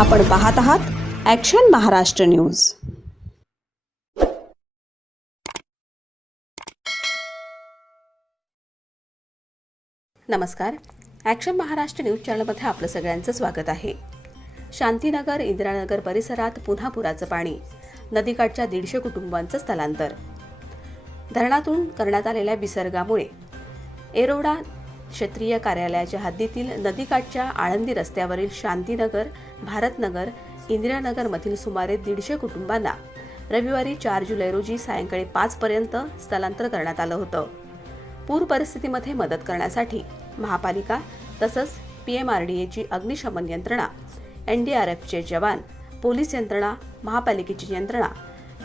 आपण पाहत आहात ॲक्शन महाराष्ट्र न्यूज नमस्कार. ॲक्शन महाराष्ट्र न्यूज चॅनलमध्ये आपलं सगळ्यांचं स्वागत आहे. शांतीनगर इंदिरानगर परिसरात पुन्हा पुराचं पाणी नदीकाठच्या दीडशे कुटुंबांचं स्थलांतर. धरणातून करण्यात आलेल्या विसर्गामुळे एरोडा क्षेत्रीय कार्यालयाच्या हद्दीतील नदीकाठच्या आळंदी रस्त्यावरील शांतीनगर भारतनगर इंदिरानगरमधील सुमारे दीडशे कुटुंबांना रविवारी चार जुलै रोजी सायंकाळी पाचपर्यंत स्थलांतर करण्यात आलं होतं. पूर परिस्थितीमध्ये मदत करण्यासाठी महापालिका तसंच पी एम आर डी एची अग्निशमन यंत्रणा एन डी आर एफचे जवान पोलीस यंत्रणा महापालिकेची यंत्रणा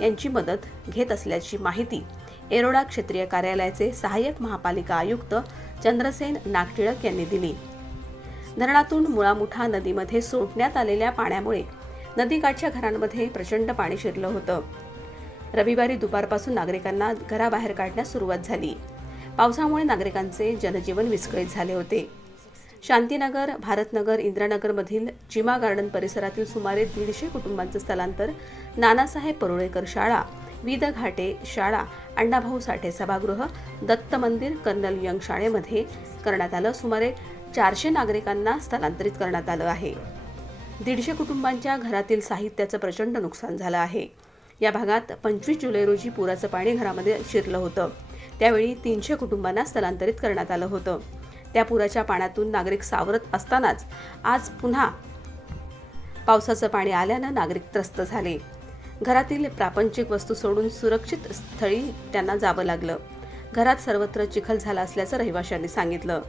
यांची मदत घेत असल्याची माहिती एरोडा क्षेत्रीय कार्यालयाचे सहाय्यक महापालिका आयुक्त चंद्रसेन नागटिळक यांनी दिली. धरणातून मुळामुठा नदीमध्ये सोडण्यात आलेल्या पाण्यामुळे नदीकाठच्या घरांमध्ये प्रचंड पाणी शिरलं होतं. रविवारी दुपारपासून नागरिकांना घराबाहेर काढण्यास सुरुवात झाली. पावसामुळे नागरिकांचे जनजीवन विस्कळीत झाले होते. शांतीनगर भारतनगर इंदिरानगरमधील चिमा गार्डन परिसरातील सुमारे दीडशे कुटुंबांचं स्थलांतर नानासाहेब परुळेकर शाळा विद घाटे शाळा अण्णाभाऊ साठे सभागृह दत्त मंदिर कर्नल यंग शाळेमध्ये करण्यात आलं. सुमारे चारशे नागरिकांना स्थलांतरित करण्यात आलं आहे. दीडशे कुटुंबांच्या घरातील साहित्याचं प्रचंड नुकसान झालं आहे. या भागात पंचवीस जुलै रोजी पुराचं पाणी घरामध्ये शिरलं होतं. त्यावेळी तीनशे कुटुंबांना स्थलांतरित करण्यात आलं होतं. त्या पुराच्या पाण्यातून नागरिक सावरत असतानाच आज पुन्हा पावसाचं पाणी आल्यानं नागरिक त्रस्त झाले. घरातील प्रापंचिक वस्तू सोडून सुरक्षित स्थळी त्यांना जावं लागलं. घरात सर्वत्र चिखल झाला असल्याचं रहिवाशांनी सांगितलं.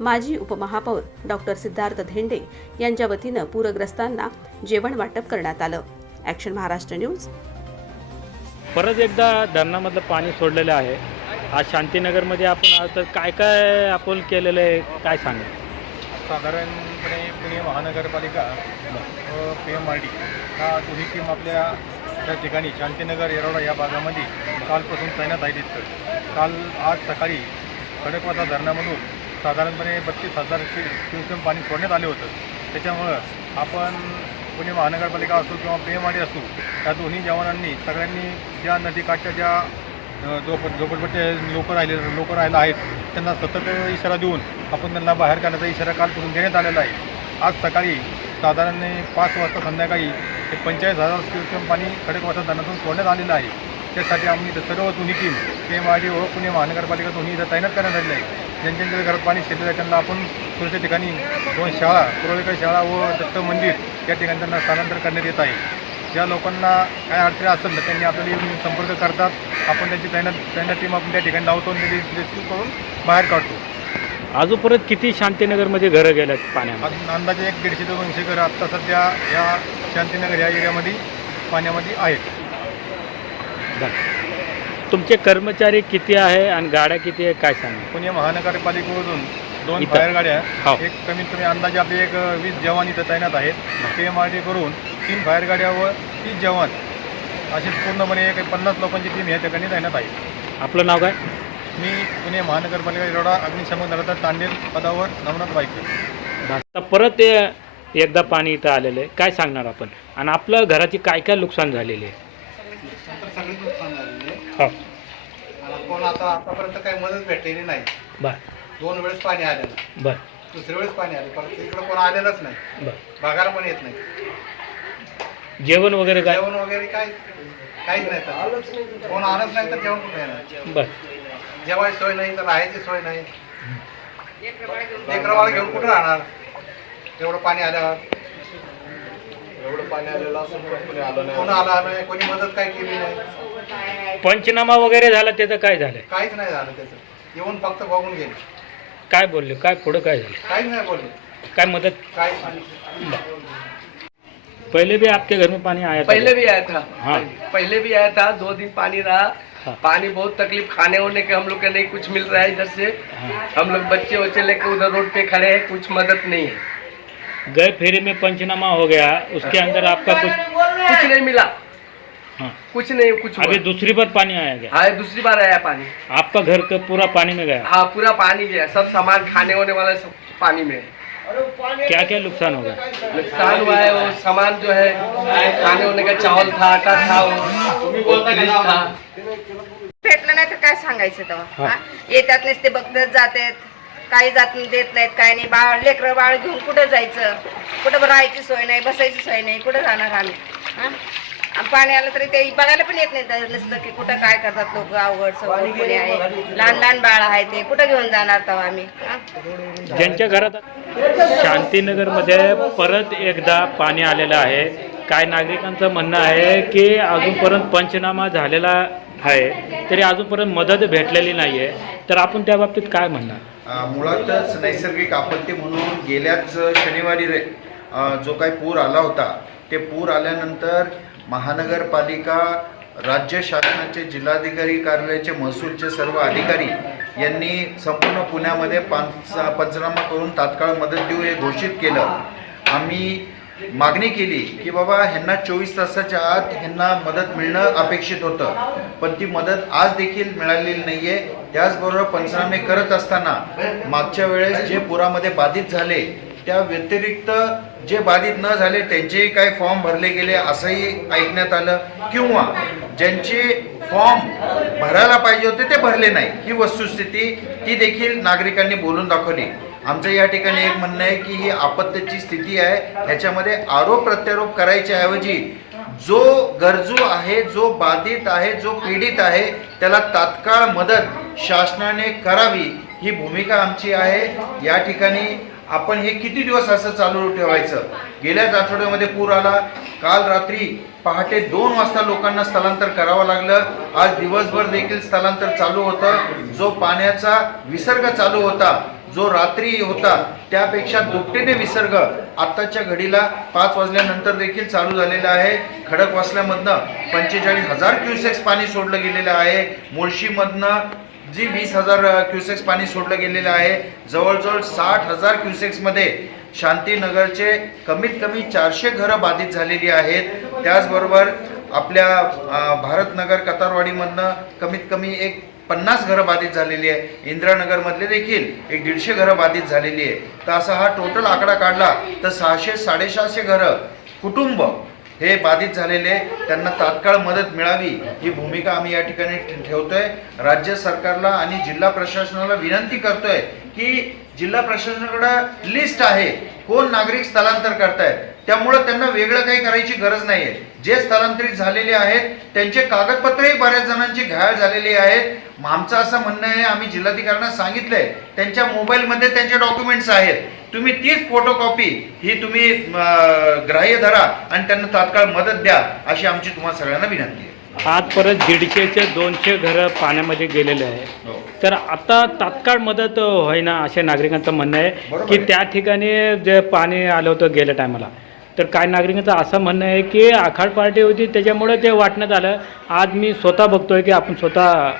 माजी उपमहापौर डॉक्टर सिद्धार्थ धेंडे यांच्या वतीनं पूरग्रस्तांना जेवण वाटप करण्यात आलं. ॲक्शन महाराष्ट्र न्यूज परत एकदा धरणामधलं पाणी सोडलेलं आहे. आज शांतीनगरमध्ये आपण तर काय काय आपण केलेलं आहे काय सांगा साधारणपणे पुणे महानगरपालिका पी एम आर डी ह्या दोन्ही टीम आपल्या त्या ठिकाणी शांतीनगर येरोडा या भागामध्ये कालपासून तैनात आहे दिसतं काल आज सकाळी खडकवासा धरणामधून साधारणपणे बत्तीस हजार क्युसेम पाणी सोडण्यात आले होतं. त्याच्यामुळं आपण पुणे महानगरपालिका असो किंवा पी असो या दोन्ही जवानांनी सगळ्यांनी ज्या नदीकाठच्या ज्या अ, झोप झोपडपट्टे लोक राहिले लोक राहिला आहेत त्यांना सतत इशारा देऊन आपण त्यांना बाहेर काढण्याचा इशारा काल करून देण्यात आलेला आहे. आज सकाळी साधारण पाच वाजता संध्याकाळी ते पंचेचाळीस हजार क्युसेम पाणी खडकवासा धरणातून सोडण्यात आलेलं आहे. त्यासाठी आम्ही सर्व दोन्ही टीम एम आर डी व पुणे महानगरपालिका दोन्ही इथं तैनात करण्यात आलेलं आहे. ज्यांच्या घरात पाणी शिरलेलं आहे त्यांना आपण सुरक्षित ठिकाणी दोन शाळा पुरवलेकर शाळा व दत्त मंदिर या ठिकाणी त्यांना स्थलांतर करण्यात येत आहे. ज्या लोकांना काय अडचणी असेल तर त्यांनी आपल्याला येऊन संपर्क करतात. आपण त्यांची तैनात तैनात टीम आपण त्या ठिकाणी लावतो आणि रेस्क्यू करून बाहेर काढतो. अजून परत किती शांतीनगरमध्ये घरं गेल्यात आज अंदाजे एक दीडशे दोनशे घरं आत्ता सध्या या शांतीनगर या एरियामध्ये पाण्यामध्ये आहेत. तुमचे कर्मचारी किती आहे आणि गाड्या किती आहे काय सांगा? पुणे महानगरपालिकेमधून दोन इथं? फायर गाड्या हो. एक कमीत कमी अंदाजे आपले एक वीस जवान इथं तैनात आहेत. पी एम आर डी करून तीन फायर गाड्या व तीस जवान अशी पूर्णपणे एक पन्नास लोकांची टीम या ठिकाणी तैनात आहे आपलं नाव काय? मी पुणे महानगरपालिका एवढा अग्निशमन दलाचा तांडेल पदावर नवनाथ आता परत ए- एकदा पाणी इथं आलेलं आहे. काय सांगणार आपण? आणि आपलं घराची काय काय नुकसान झालेली आहे? सगळी नुकसान झालेली आहे हो. आणि कोण आता आतापर्यंत काही मदत भेटलेली नाही. बरं. दोन वेळेस पाणी आलेलं बरं. दुसऱ्या वेळेस पाणी आलं परत इकडं कोण आलेलंच नाही. बरं. पण येत नाही. जेवण वगैरे काय? जेवण वगैरे काय? काहीच नाही तर. कोण आलंच नाही तर जेवण कुठे येणार? बरं. जेवायची सोय नाही तर राहायची सोय नाही. लेकरं बाळ घेऊन कुठं राहणार? एवढं पाणी आल्यावर एवढं पाणी आलेलं असून पण कोणी आलं नाही. कोण आला नाही कोणी मदत काय केली नाही. पंचनामा वगैरे झाला त्याचं काय झालं काहीच नाही झालं त्याचं. येऊन फक्त बघून गेले. काय बोलले? काय पुढं काय झालं? काहीच नाही बोलले. काय मदत? काहीच नाही पहले भी आपके घर में पानी आया था? पहले भी आया था. हाँ। पहले भी आया था दो दिन पानी रहा। हाँ। पानी बहुत तकलीफ खाने होने के हम लोग का नहीं कुछ मिल रहा है इधर से। हाँ। हम लोग बच्चे वच्चे लेके उधर रोड पे खड़े हैं कुछ मदद नहीं है। गए फेरे में पंचनामा हो गया। उसके अंदर आपका कुछ कुछ नहीं मिला। हाँ। कुछ नहीं कुछ। अभी दूसरी बार पानी आया गया हाँ दूसरी बार आया पानी। आपका घर का पूरा पानी में गया? हाँ पूरा पानी गया। सब सामान खाने होने वाला सब पानी में। क्या क्या नुकसान होगा नुकसान हुआ है वो सामान जो है खाने होने का चावल था आटा था वो था। भेटलं नाही तर काय सांगायचं तेव्हा? हा? येतात नसते बघत जातात. काही जात देत नाहीत काय नाही. बाळ लेकरं बाळ घेऊन कुठं जायचं? कुठं राहायची सोय नाही बसायची सोय नाही कुठं जाणार आम्ही? हा? पाणी आलं तरी ते बघायला पण येत नाही तर नसतं की कुठं काय करतात लोक अवघड सवड कोणी आहे. लहान लहान बाळ आहे ते कुठं घेऊन जाणार तेव्हा आम्ही? ज्यांच्या घरात शांतीनगरमध्ये परत एकदा पाणी आलेलं आहे काय नागरिकांचं म्हणणं आहे की अजूनपर्यंत पंचनामा झालेला आहे तरी अजूनपर्यंत मदत भेटलेली नाही आहे तर आपण त्या बाबतीत काय म्हणणार? मुळातच नैसर्गिक आपत्ती म्हणून गेल्याच शनिवारी रे जो काही पूर आला होता ते पूर आल्यानंतर महानगरपालिका राज्य शासनाचे जिल्हाधिकारी कार्यालयाचे महसूलचे सर्व अधिकारी यांनी संपूर्ण पुण्यामध्ये पंच पंचनामा करून तात्काळ मदत देऊ हे घोषित केलं. आम्ही मागणी केली की बाबा ह्यांना चोवीस तासाच्या आत ह्यांना मदत मिळणं अपेक्षित होतं. पण ती मदत आज देखील मिळालेली नाही आहे त्याचबरोबर पंचनामे करत असताना मागच्या वेळेस जे पुरामध्ये बाधित झाले त्या व्यतिरिक्त जे बाधित न झाले त्यांचेही काही फॉर्म भरले गेले असंही ऐकण्यात आलं. किंवा ज्यांचे फॉर्म भरायला पाहिजे होते ते भरले नाही. ही वस्तुस्थिती ती देखील नागरिकांनी बोलून दाखवली. आमचं या ठिकाणी एक म्हणणं आहे की ही आपत्तीची स्थिती आहे. ह्याच्यामध्ये आरोप प्रत्यारोप करायच्या ऐवजी जो गरजू आहे जो बाधित आहे जो पीडित आहे त्याला तात्काळ मदत शासनाने करावी ही भूमिका आमची आहे. या ठिकाणी आपण हे किती दिवस असं चालू ठेवायचं? गेल्याच आठवड्यामध्ये पूर आला. काल रात्री पहाटे दोन वाजता लोकांना स्थलांतर करावं लागलं. आज दिवसभर देखील स्थलांतर चालू होतं. जो पाण्याचा विसर्ग चालू होता जो रात्री होता त्यापेक्षा दुपटीने विसर्ग आत्ताच्या घडीला पाच वाजल्यानंतर देखील चालू झालेला आहे. खडकवासल्यामधनं पंचेचाळीस हजार क्युसेक्स पाणी सोडलं गेलेलं आहे. मुळशीमधनं जी वीस हजार क्युसेक्स पाणी सोडलं गेलेलं आहे. जवळजवळ साठ हजार क्युसेक्समध्ये शांतीनगरचे कमीत कमी चारशे घरं बाधित झालेली आहेत. त्याचबरोबर आपल्या भारतनगर कतारवाडीमधनं कमीत कमी एक पन्नास घरं बाधित झालेली आहे. इंदिरानगरमधले देखील एक दीडशे घरं बाधित झालेली आहे. तर असा हा टोटल आकडा काढला तर सहाशे साडेसहाशे घरं कुटुंब हे बाधित झालेले त्यांना तात्काळ मदत मिळावी ही भूमिका आम्ही या ठिकाणी ठेवतोय. राज्य सरकारला आणि जिल्हा प्रशासनाला विनंती करतोय की जिल्हा प्रशासनाकडे लिस्ट आहे. कोण नागरिक स्थलांतर करतायत? त्यामुळं त्यांना वेगळं काही करायची गरज नाहीये. जे स्थलांतरित झालेले आहेत त्यांचे कागदपत्रही बऱ्याच जणांची घायल झालेली आहेत. आमचं असं म्हणणं आहे आम्ही जिल्हाधिकाऱ्यांना सांगितलंय त्यांच्या मोबाईलमध्ये त्यांचे डॉक्युमेंट्स आहेत. तुम्ही तीच फोटोकॉपी ही तुम्ही ग्राह्य धरा आणि त्यांना तात्काळ मदत द्या अशी आमची तुम्हाला सगळ्यांना विनंती आहे. आज परत दीडशेचे दोनशे घरं पाण्यामध्ये गेलेले आहे हो. तर आता तात्काळ मदत होईना असे नागरिकांचं म्हणणं आहे की आहे. त्या ठिकाणी जे पाणी आलं होतं गेल्या टायमाला तर काय नागरिकांचं असं म्हणणं आहे की आखाड पार्टी होती त्याच्यामुळे ते वाटण्यात आलं. आज मी स्वतः बघतोय की आपण स्वतः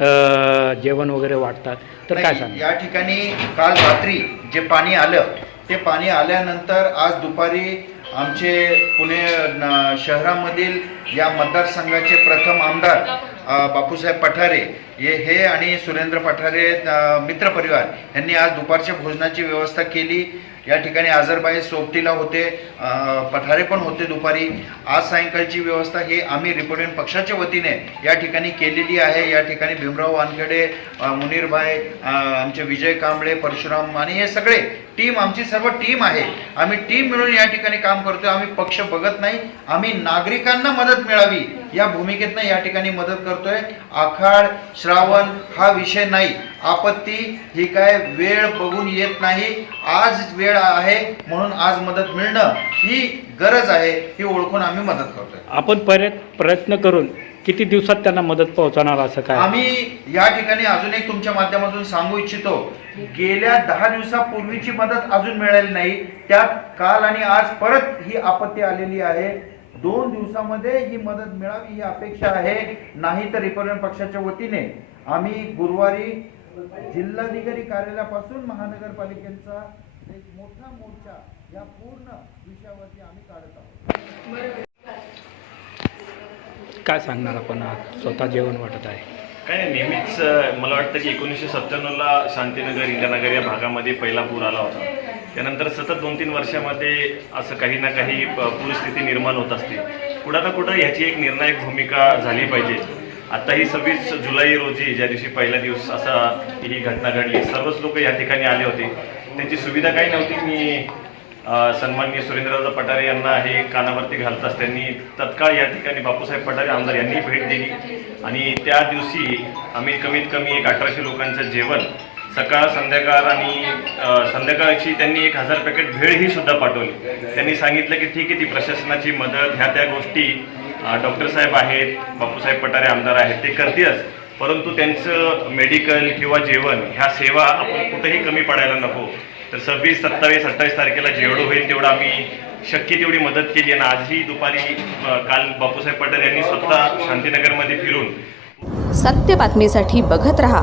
अं, जेवण वगैरे वाटतात. तर काय नाही, सांग या ठिकाणी काल रात्री जे पाणी आलं ते पाणी आल्यानंतर आज दुपारी आमचे पुणे न- शहरामधील या मतदारसंघाचे प्रथम आमदार अ, बापूसाहेब पठारे हे हे आणि सुरेंद्र पठारे अ, मित्रपरिवार यांनी आज दुपारच्या भोजनाची व्यवस्था केली. या ठिकाणी आजरबाई सोबतीला होते पठारे पण होते दुपारी. आज सायंकाळची व्यवस्था ही आम्ही रिपब्लिकन पक्षाच्या वतीने या ठिकाणी केलेली आहे. या ठिकाणी भीमराव वानखेडे मुनीरभाई आमचे विजय कांबळे परशुराम आणि हे सगळे टीम आमची सर्व टीम आहे. आम्ही टीम मिळून या ठिकाणी काम करतोय. आम्ही पक्ष बघत नाही. आम्ही नागरिकांना मदत मिळावी. या भूमिकेतनं या ठिकाणी मदत करतोय. आखाड श्रावण हा विषय नाही. आपत्ती ही काय वेळ बघून येत नाही. आज वेळ आहे म्हणून आज मदत मिळणं ही गरज आहे ही ओळखून आम्ही मदत करतोय. आपण परत प्रयत्न करून किती दिवसात त्यांना मदत पोहोचवणार असं काय? आम्ही या ठिकाणी अजून एक तुमच्या माध्यमातून सांगू इच्छितो. गेल्या दहा दिवसापूर्वीची मदत अजून मिळाली नाही. त्यात काल आणि आज परत ही आपत्ती आलेली आहे. दोन दिवसामध्ये ही मदत मिळावी ही अपेक्षा आहे. नाही तर रिपब्लिकन पक्षाच्या वतीने आम्ही गुरुवारी जिल्हाधिकारी कार्यालयापासून महानगरपालिकेचा एक मोठा मोर्चा या पूर्ण विषयावरती आम्ही काढत आहोत. काय सांगणार आपण? आज स्वतः जेवण वाटत आहे. काय नाही नेहमीच मला वाटतं की एकोणीसशे सत्त्याण्णवला शांतीनगर इंदिरानगर या भागामध्ये पहिला पूर आला होता. त्यानंतर सतत दोन तीन वर्षामध्ये असं काही ना काही परिस्थिती निर्माण होत असते. कुठं ना कुठं ह्याची एक निर्णायक भूमिका झाली पाहिजे. आता ही सव्वीस जुलै रोजी ज्या दिवशी पहिला दिवस असा ही घटना घडली सर्वच लोक या ठिकाणी आले होते. त्यांची सुविधा काही नव्हती. मी सन्माननीय सुरेंद्रदादा पठारे यांना हे कानावरती घालताच त्यांनी तत्काळ या ठिकाणी बापूसाहेब पठारे आमदार यांनी भेट दिली. आणि त्या दिवशी आम्ही कमीत कमी एक अठराशे लोकांचं जेवण सकाळ संध्याकाळ आणि संध्याकाळची त्यांनी एक हजार पॅकेट भेळही सुद्धा पाठवली. त्यांनी सांगितलं की ठीक आहे ती प्रशासनाची मदत ह्या त्या गोष्टी डॉक्टर साहेब आहेत बापूसाहेब पठारे आमदार आहेत ते करतीलच. परंतु त्यांचं मेडिकल किंवा जेवण ह्या सेवा आपण कुठेही कमी पडायला नको. तर सव्वीस सत्तावीस अठ्ठावीस तारखेला जेवढं होईल तेवढं आम्ही शक्य तेवढी मदत केली आणि आजही दुपारी काल बापूसाहेब पटेल यांनी स्वतः शांतीनगरमध्ये फिरून. सत्य बातमीसाठी बघत रहा.